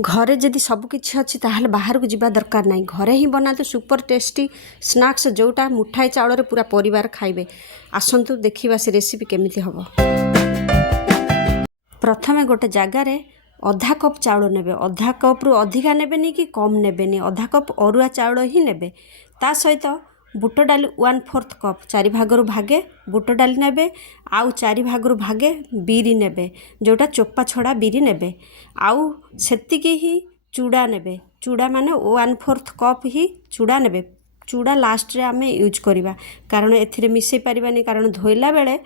घरे जदि सबकिछि अच्छी ताहले बाहर को जीवा दरकार नहीं। घरे ही बनाते सुपर टेस्टी स्नैक्स जोटा मुठाई चाउल पूरा परिवार खाइबे। आसंतु देखिबा से रेसिपी केमिति हबो। प्रथमे गोटे जगार अधा कप चाउल नेबे। अधा कप रु अधिका नेबेनी कि कम नेबेनी। अधा कप अरुआ चाउल ही नेबे। ता सहित बुट डाली 1/4 कप 4 भागरु भागे बुट डाली नेबे। आउ 4 भागरु भागे बीरी नेबे जोटा चोपा छड़ा बीरी नेबे। आउ सेतिकी ही चूड़ा नेबे। चूड़ा माने 1/4 कप ही चूड़ा नेबे। चूड़ा लास्ट रे आमे यूज करिबा कारण एथिरे मिसै परिबानी कारण धोइला बेले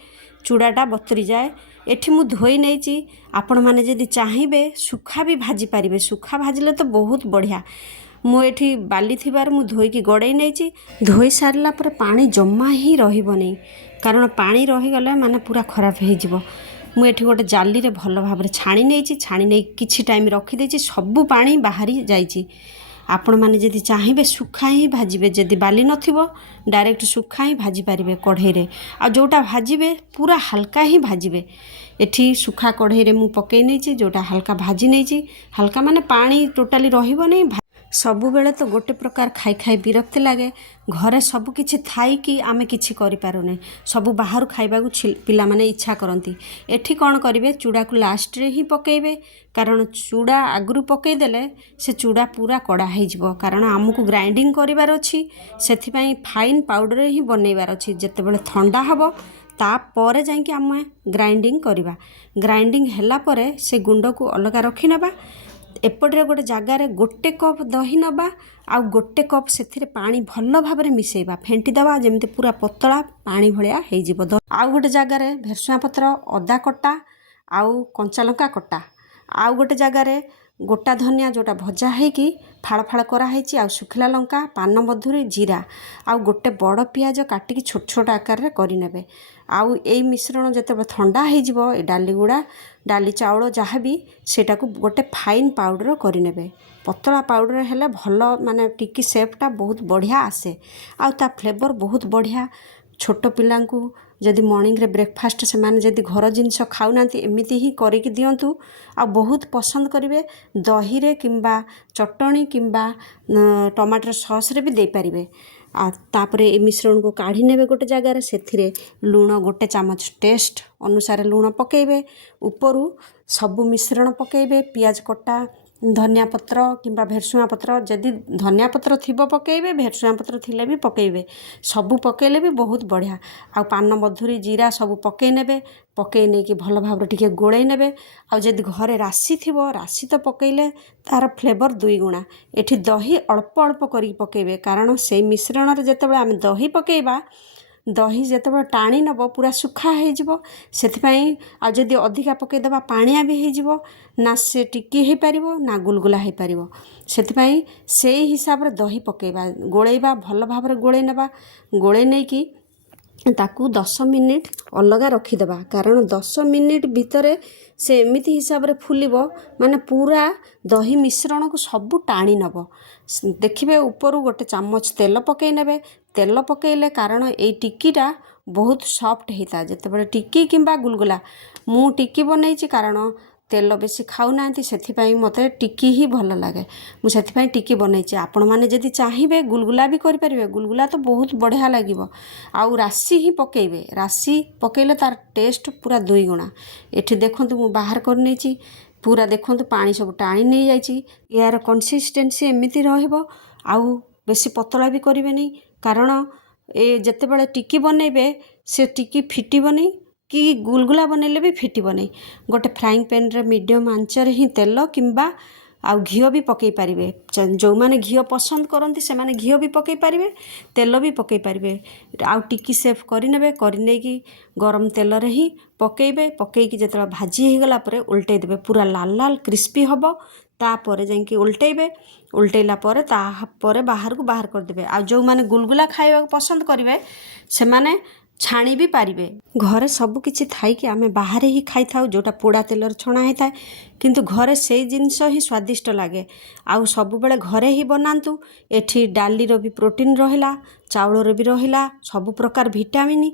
चूड़ाटा बतरी जाए। एठी मु धोई नेची। आपण माने जदि चाहिबे सुखा भी भाजी पारिबे। सुखा भाजिले तो बहुत बढ़िया। मु एठी बाली थिबार मु धोईकी गड़े नेची। धोई सारला पर पानी जम्मा ही रहिबो नहीं कारण पानी रही गले माने पूरा खराब हो जिवो। मु एठी गोटे जाली रे भल भाबरे छाणी नेची। छाणी नै किछि टाइम रखी देची। सबु पानी बाहरी जाईची। आपण माने जदि चाहिबे सुखा ही भाजिबे। जदि बाली नथिबो डायरेक्ट सुखा ही भाजी पारिबे कढ़ई रे। आ जोटा भाजिबे पूरा हल्का ही भाजिबे। एठी सुखा कढ़ई रे मु पकई नेची जोटा हल्का भाजी नेची। हल्का माने पानी टोटाली रहिबो नहीं। सबु बेले तो गोटे प्रकार खाई खाई विरक्ति लागे। घरे सब किछि थाई कि आमे किछि करि पारुने। सबु बाहर खाइबा को पिला माने इच्छा करंती। एठी कोन करिवे चूड़ा को लास्ट रे ही पकेइबे कारण चूड़ा आगरु पकई देले से चूड़ा पूरा कड़ा हो जिवो कारण आमको ग्राइंडिंग करिवार अछि। सेथि पई फाइन पाउडर ही बनैबार अछि। जते बेले ठंडा हबो ता परे जाई कि आमे ग्राइंडिंग करिवा। ग्राइंडिंग हैला परे से गुंड को अलगा रखि नबा। एपटे गोटे जगार गोटे कप दही नबा आ गोटे कप से पानी भल भाव मिसेबा फेंटी दबा जमी पूरा पतला पानी भाया हो। आउ गोटे जगार भेरसुआ पत्र अदा कटा आउ कंचा लंका कटा आउ गोटे जगार गोटा धनिया जोटा भजा होगी फाड़ फाड़ कराई आउ सुखिला लंका पान मधुरी जीरा आउ गोटे बड़ पियाज काटिकी छोट छोट आकार करे। आउ ए मिश्रण जिते ठंडा हो डाली गुड़ा डाली चाउल जहाँ भी सेटा को गोटे फाइन पाउडर करे। पतला पाउडर हेले भल माने टिकी सेपटा बहुत बढ़िया आसे। आउ ता फ्लेवर बहुत बढ़िया। छोट पिलांकु जदि मॉर्निंग रे ब्रेकफास्ट से माने जदि घर जिनस खाऊना एमती ही करिक दियंतु आ बहुत पसंद करिवे। दही रे किंबा चटणी किंबा टमाटर सॉस रे भी दे पारिबे। आ तापरे ए मिश्रण को काढ़ी नेबे गोटे जगार सेथिरे लूण गोटे चामच टेस्ट अनुसार लूण पकेइबे। उपरु सबु मिश्रण पकेइबे। पियाज कटा धनिया पत्र किंबा भेरसुआ पत्र जदि धनिया पत्र थिबो पकेइबे भेरसुआ पत्र थिले भी पकेइबे। सबु पकेइले भी बहुत बढ़िया। आ पान मधुरी जीरा सबु पकेइ नेबे। पकेइ नै कि भल भाव टिके गोळेइ नेबे। आ जदि घरे राशि थिबो राशि तो पकेइले तार फ्लेवर दुई गुणा। एठी दही अल्प अल्प करी पकेइबे कारण से मिश्रण रे जेतेबेले आमे दही पकेइबा दही जेतेबेले टाणी नब पूरा सुखा हो जिवो। सेथिपई आ जदि अधिका पकई देबा पानिया भी हो जिवो ना से टिकी हो पारिबो ना गुलगुला हो पारिबो। सेथिपई से हिसाब रे दही पकेइबा गोळेइबा भल भाव रे गोळेइ नेबा। गोळेइ नै कि ताकू 10 मिनिट अलगा रखीदेबा कारण 10 मिनिट भितर से एमिति हिसाब रे फुलिबो माने पूरा दही मिश्रण को सबू टाणी नब। देखिबे ऊपर गोटे चामच तेल पकई नेबे। तेल पकईले कारण ए टिकीटा बहुत सॉफ्ट होता है जितेबाला टिकी किंबा गुलगुला। मु टिकी बनईची कारण तेल बेसी खाऊना से मते टिकी ही भल लगे। मुझे टिकी बनईची। आपण माने जदि चाहिए गुलगुला भी करें। गुलगुला तो बहुत बढ़िया लगे। आउ राशि ही पकेइबे। राशि पकेइले तार टेस्ट पूरा दुई गुणा। एठी देखंतु मु बाहर कर नेची पूरा देखंतु पानी सब टाणी नहीं जाइची। यार कंसिस्टेंसी एमिति रहइबो। आउ बेसी पतला भी करिवे नहीं कारण ए जेतेबेले टिकी बनइबे से टिकी फिटिबो नहीं कि गुलगुला बनइले भी फिटिबो नहीं। गोटे फ्राइंग पैन रे मीडियम आंचर ही तेल किंबा आउ घिओ भी पकई पारिबे। जो माने घिओ पसंद करंती से माने घिओ भी पकई पारिबे तेल भी पकई पारिबे। आउ टिकी सेफ करि नेबे। करि नै कि गरम तेल रे ही पकईबे। पकई कि जेतेला भाजी हे गला परे उल्टै देबे पूरा लाल लाल क्रिस्पी हबो। तापर जाइए उल्टेबे। उल्टेला पर तापर बाहर को बाहर कर देबे। आ जो माने गुलगुला खाइबा पसंद करिवे से माने छाणी भी पारिबे। घरे सब किछि थाई कि आमे बाहर ही खाई थाउ जोटा पोड़ा तेलर छणा होता है। କିନ୍ତୁ ଘରେ ସେଇ ଜିନିଷ ହିଁ ସ୍ୱାଦିଷ୍ଟ ଲାଗେ। ଆଉ ସବୁବେଳେ ଘରେ ହିଁ ବନାନ୍ତୁ। ଏଠି ଡାଲିର ବି ପ୍ରୋଟିନ୍ ରହିଲା, ଚାଉଳର ବି ରହିଲା, ସବୁ ପ୍ରକାର ଭିଟାମିନ୍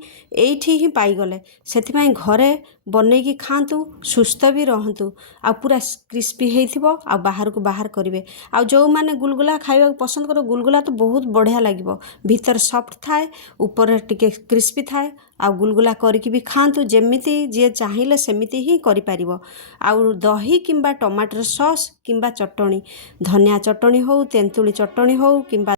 ଏଇଠି ହିଁ ପାଇଗଲେ। ସେଥିପାଇଁ ଘରେ ବନେଇକି ଖାଆନ୍ତୁ, ସୁସ୍ଥ ବି ରହନ୍ତୁ। ଆଉ ପୁରା କ୍ରିସ୍ପି ହେଇଥିବ, ଆଉ ବାହାରକୁ ବାହାର କରିବେ। ଆଉ ଯେଉଁମାନେ ଗୁଲଗୁଲା ଖାଇବାକୁ ପସନ୍ଦ କର, ଗୁଲଗୁଲା ତ ବହୁତ ବଢ଼ିଆ ଲାଗିବ। ଭିତରେ ସଫ୍ଟ ଥାଏ, ଉପରେ ଟିକେ କ୍ରିସ୍ପି ଥାଏ। ଆଉ ଗୁଲଗୁଲା କରିକି ବି ଖାଆନ୍ତୁ, ଯେମିତି ଯିଏ ଚାହିଁଲେ ସେମିତି ହିଁ କରିପାରିବ। ଆଉ ଦହି କିମ୍ବା ଟମାଟର ସସ୍ କିମ୍ବା ଚଟଣି, ଧନିଆ ଚଟଣି ହେଉ, ତେନ୍ତୁଳି ଚଟଣି ହେଉ କିମ୍ବା